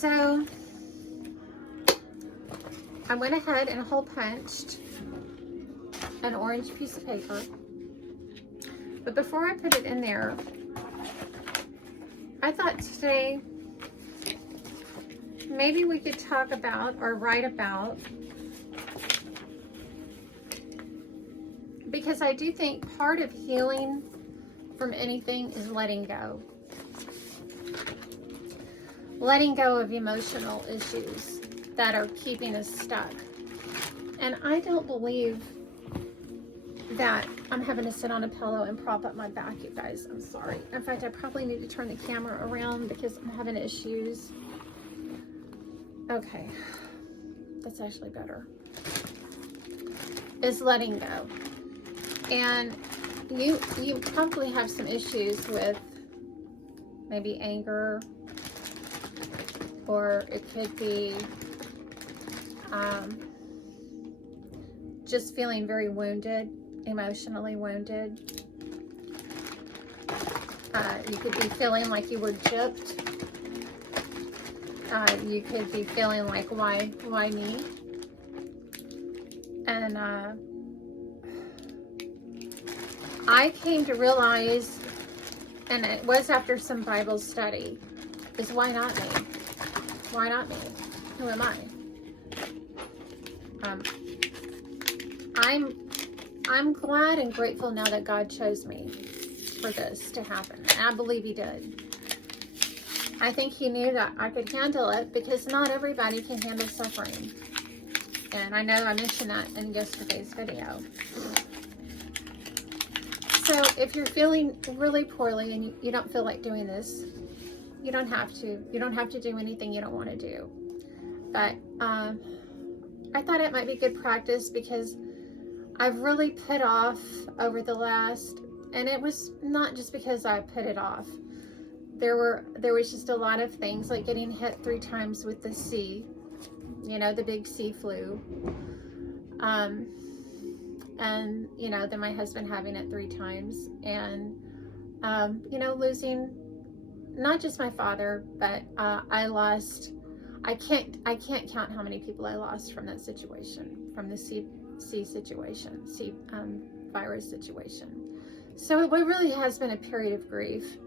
So I went ahead and hole punched an orange piece of paper. But before I put it in there, I thought today maybe we could talk about or write about, because I do think part of healing from anything is letting go. Letting go of emotional issues that are keeping us stuck. And I don't believe that I'm having to sit on a pillow and prop up my back, you guys. I'm sorry. In fact, I probably need to turn the camera around because I'm having issues. Okay, that's actually better. Is letting go. And you probably have some issues with maybe anger, or it could be just feeling very wounded, emotionally wounded. You could be feeling like you were gypped. You could be feeling like, why me? And I came to realize, and it was after some Bible study, is why not me? Why not me? Who am I? I'm glad and grateful now that God chose me for this to happen. And I believe He did. I think He knew that I could handle it, because not everybody can handle suffering. And I know I mentioned that in yesterday's video. So if you're feeling really poorly and you don't feel like doing this, you don't have to. You don't have to do anything you don't want to do. But I thought it might be good practice, because I've really put off over the last, and it was not just because I put it off. There was just a lot of things, like getting hit 3 times with the C, you know, the big C flu. And, you know, then my husband having it 3 times, and, you know, losing not just my father, but I can't count how many people I lost from that situation, from the C situation, C virus situation. So it really has been a period of grief.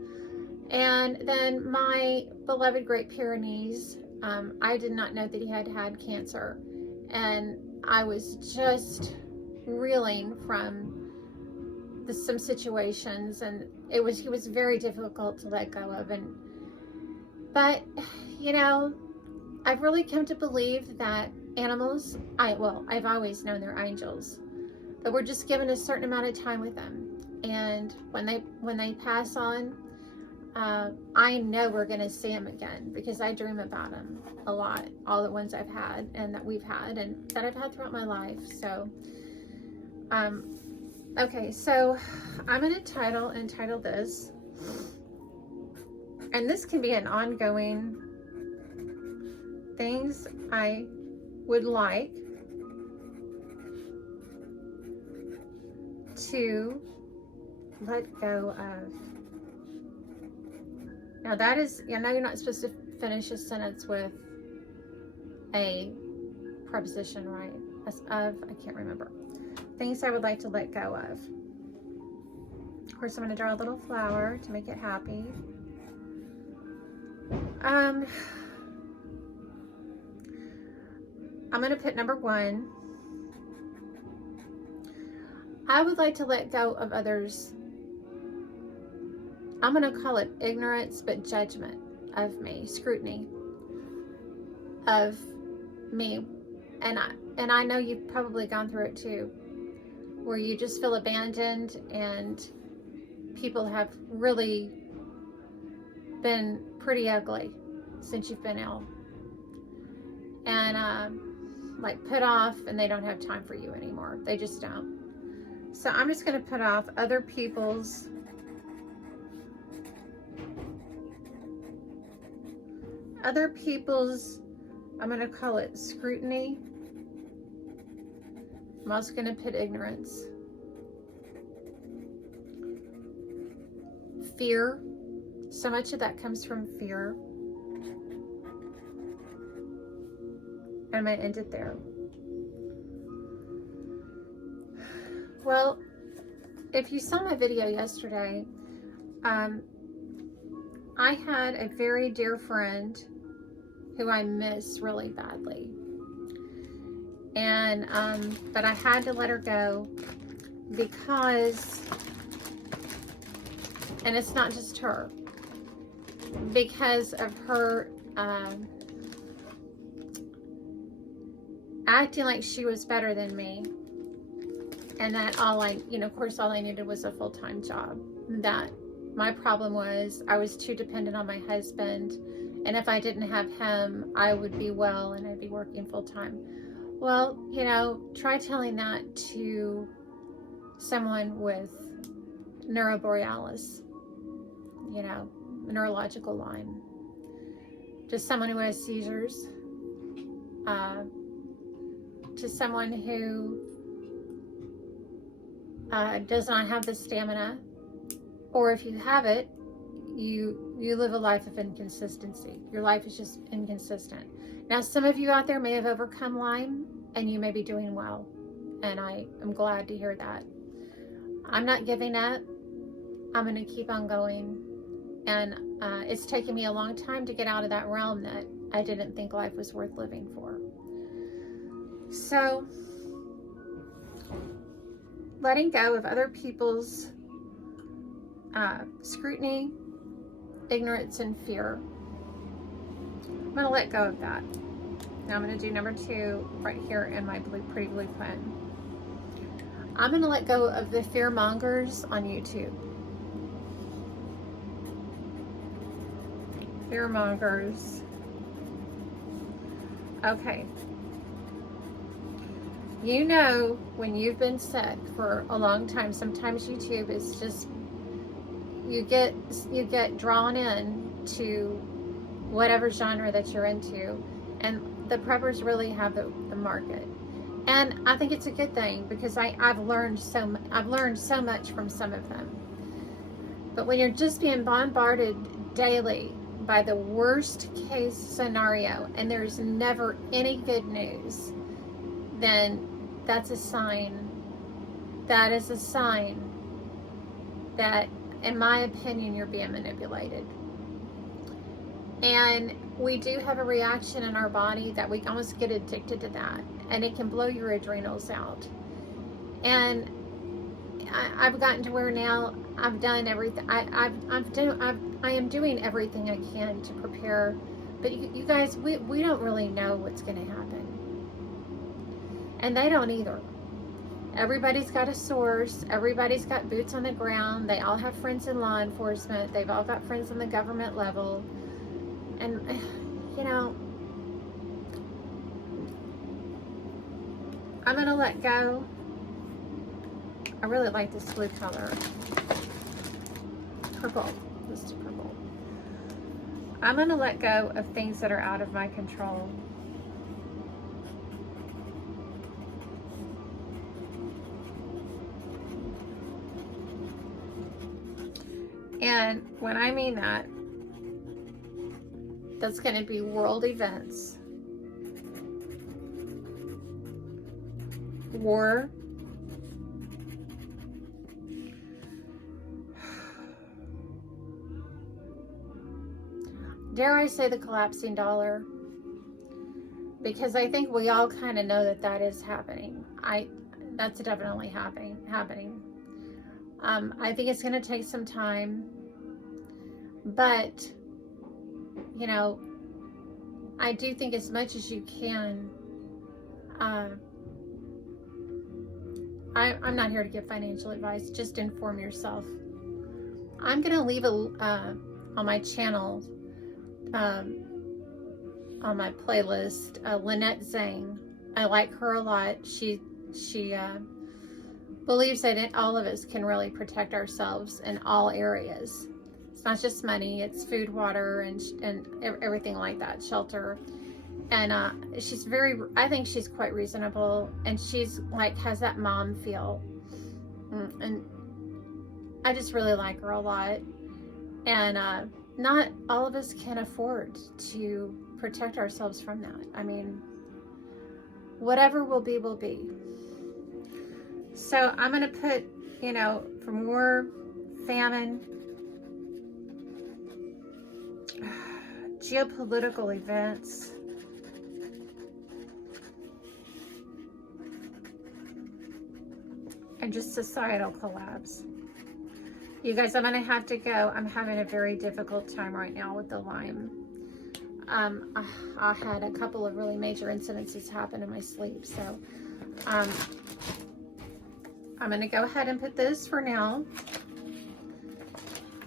And then my beloved Great Pyrenees, I did not know that he had had cancer, and I was just reeling from some situations, and he was very difficult to let go of. But you know, I've really come to believe that animals, I've always known they're angels, but we're just given a certain amount of time with them. And when they pass on, I know we're going to see them again, because I dream about them a lot, all the ones I've had and that we've had and that I've had throughout my life. So, okay, so I'm going to entitle this, and this can be an ongoing things I would like to let go of. Now that is, I know you're not supposed to finish a sentence with a preposition, right? As of, I can't remember. Things I would like to let go of. Of course, I'm going to draw a little flower to make it happy. I'm going to put number 1. I would like to let go of others. I'm going to call it ignorance, but judgment of me, scrutiny of me. And I know you've probably gone through it too, where you just feel abandoned, and people have really been pretty ugly since you've been ill. And like put off, and they don't have time for you anymore. They just don't. So I'm just going to put off other people's I'm going to call it scrutiny. I'm also going to put ignorance. Fear. So much of that comes from fear. I'm going to end it there. Well, if you saw my video yesterday, I had a very dear friend who I miss really badly. And, but I had to let her go because, and it's not just her, because of her acting like she was better than me. And that of course, all I needed was a full-time job. That my problem was I was too dependent on my husband. And if I didn't have him, I would be well and I'd be working full-time. Well, try telling that to someone with neuroborealis, neurological Lyme. Just someone who has seizures. To someone who does not have the stamina, or if you have it, you live a life of inconsistency. Your life is just inconsistent. Now, some of you out there may have overcome Lyme, and you may be doing well, and I am glad to hear that. I'm not giving up. I'm going to keep on going, and it's taken me a long time to get out of that realm that I didn't think life was worth living for. So, letting go of other people's scrutiny, ignorance, and fear. I'm going to let go of that. Now I'm going to do number 2 right here in my pretty blue pen. I'm going to let go of the fear mongers on YouTube. Fear mongers. Okay. When you've been sick for a long time, sometimes YouTube is just, you get drawn in to whatever genre that you're into, and the preppers really have the market. And I think it's a good thing because I've learned so much from some of them. But when you're just being bombarded daily by the worst case scenario and there's never any good news, then that's a sign. That is a sign that, in my opinion, you're being manipulated. And we do have a reaction in our body that we almost get addicted to that, and it can blow your adrenals out. And I've gotten to where now I've done everything. I am doing everything I can to prepare, but you guys, we don't really know what's going to happen. And they don't either. Everybody's got a source. Everybody's got boots on the ground. They all have friends in law enforcement. They've all got friends on the government level. And, I'm going to let go. I really like this blue color. Purple. Let's do purple. I'm going to let go of things that are out of my control. And when I mean that, that's going to be world events, war, dare I say the collapsing dollar, because I think we all kind of know that is happening. That's definitely happening. I think it's going to take some time, but I do think as much as you can, I'm not here to give financial advice, just inform yourself. I'm going to leave on my channel, on my playlist, Lynette Zhang. I like her a lot. She believes that all of us can really protect ourselves in all areas. It's not just money, it's food, water, and everything like that, shelter. And I think she's quite reasonable, and she's has that mom feel. And I just really like her a lot. And not all of us can afford to protect ourselves from that. I mean, Whatever will be, will be. So I'm going to put, for more famine, geopolitical events, and just societal collapse. You guys, I'm going to have to go. I'm having a very difficult time right now with the Lyme. I had a couple of really major incidences happen in my sleep. So I'm going to go ahead and put this for now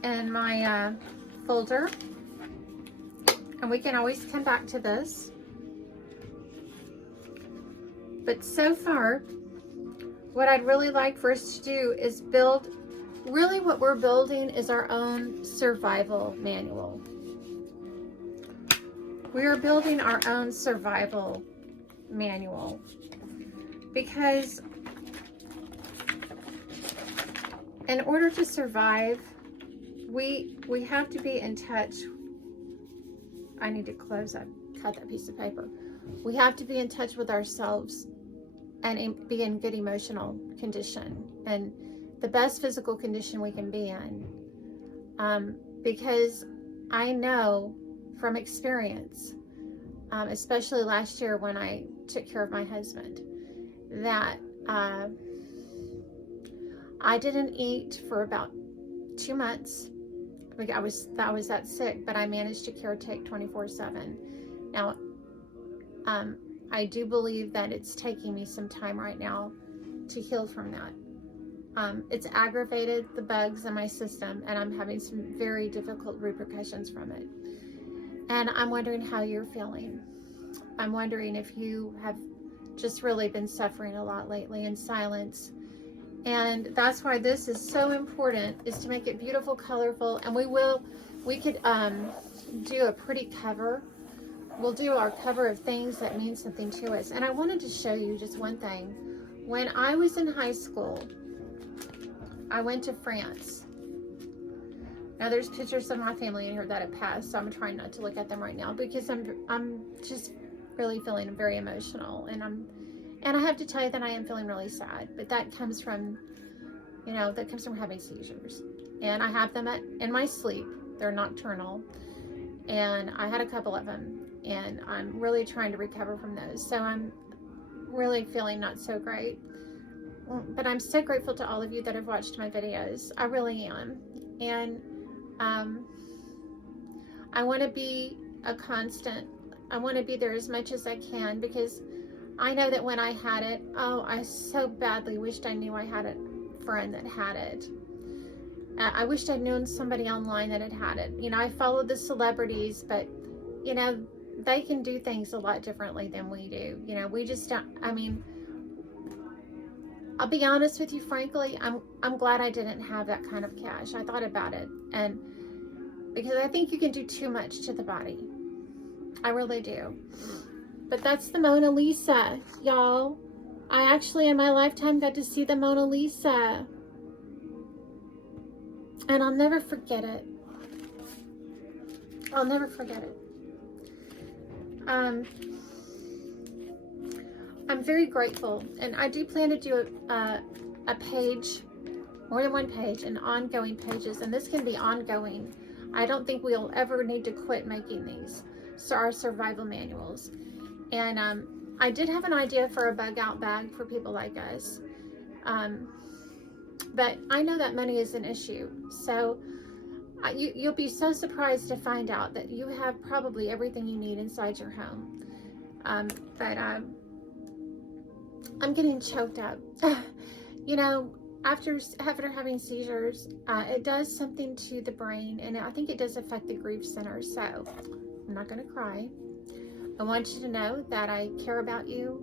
in my folder. And we can always come back to this. But so far, what I'd really like for us to do is build, really what we're building is our own survival manual. We are building our own survival manual because in order to survive, we have to be in touch. I need to cut that piece of paper. We have to be in touch with ourselves and be in good emotional condition and the best physical condition we can be in. Because I know from experience, especially last year when I took care of my husband, that I didn't eat for about 2 months. I was that sick, but I managed to caretake 24/7. Now, I do believe that it's taking me some time right now to heal from that. It's aggravated the bugs in my system, and I'm having some very difficult repercussions from it. And I'm wondering how you're feeling. I'm wondering if you have just really been suffering a lot lately in silence. And that's why this is so important, is to make it beautiful, colorful, and we could do a pretty cover. We'll do our cover of things that mean something to us. And I wanted to show you just one thing. When I was in high school, I went to France. Now there's pictures of my family in here that have passed, so I'm trying not to look at them right now because I'm just really feeling very emotional, and I have to tell you that I am feeling really sad, but that comes from having seizures, and I have them in my sleep. They're nocturnal, and I had a couple of them, and I'm really trying to recover from those. So I'm really feeling not so great, but I'm so grateful to all of you that have watched my videos. I really am, and I want to be a constant. I want to be there as much as I can, because I know that when I had it, I so badly wished I knew I had a friend that had it. I wished I'd known somebody online that had had it. I followed the celebrities, but, they can do things a lot differently than we do. We just don't, I'll be honest with you, frankly, I'm glad I didn't have that kind of cash. I thought about it, and because I think you can do too much to the body. I really do. But that's the Mona Lisa, y'all. I actually, in my lifetime, got to see the Mona Lisa. And I'll never forget it. I'll never forget it. I'm very grateful. And I do plan to do a page, more than one page, and ongoing pages. And this can be ongoing. I don't think we'll ever need to quit making these. So our survival manuals. And I did have an idea for a bug out bag for people like us. But I know that money is an issue. So you'll be so surprised to find out that you have probably everything you need inside your home. But I'm getting choked up. After having seizures, it does something to the brain, and I think it does affect the grief center. So I'm not going to cry. I want you to know that I care about you,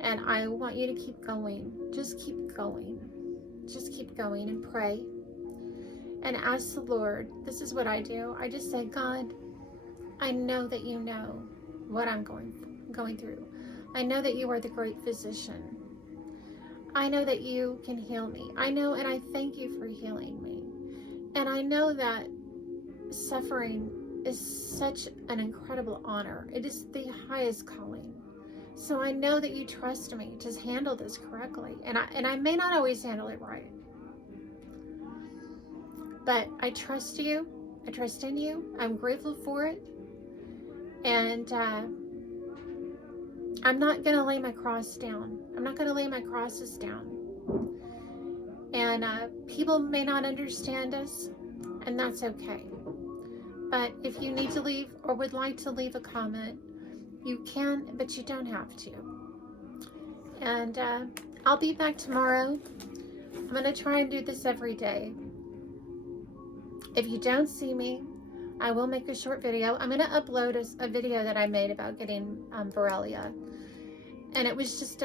and I want you to keep going. Just keep going. Just keep going and pray. And ask the Lord. This is what I do. I just say, God, I know that you know what I'm going through. I know that you are the great physician. I know that you can heal me. I know, and I thank you for healing me. And I know that suffering is such an incredible honor. It is the highest calling. So I know that you trust me to handle this correctly. And I may not always handle it right. But I trust you. I trust in you. I'm grateful for it. And I'm not going to lay my cross down. I'm not going to lay my crosses down. And people may not understand us, and that's okay. But if you need to leave or would like to leave a comment, you can, but you don't have to. And I'll be back tomorrow. I'm going to try and do this every day. If you don't see me, I will make a short video. I'm going to upload a video that I made about getting Borrelia. And it was just,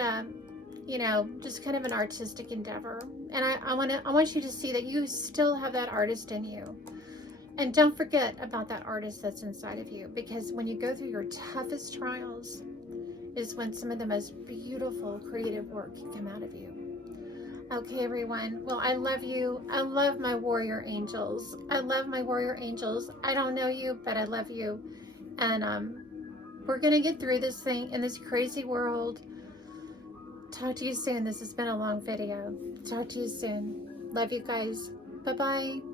you know, just kind of an artistic endeavor. And I want you to see that you still have that artist in you. And don't forget about that artist that's inside of you, because when you go through your toughest trials is when some of the most beautiful creative work can come out of you. Okay, everyone. Well, I love you. I love my warrior angels. I love my warrior angels. I don't know you, but I love you. And we're going to get through this thing in this crazy world. Talk to you soon. This has been a long video. Talk to you soon. Love you guys. Bye-bye.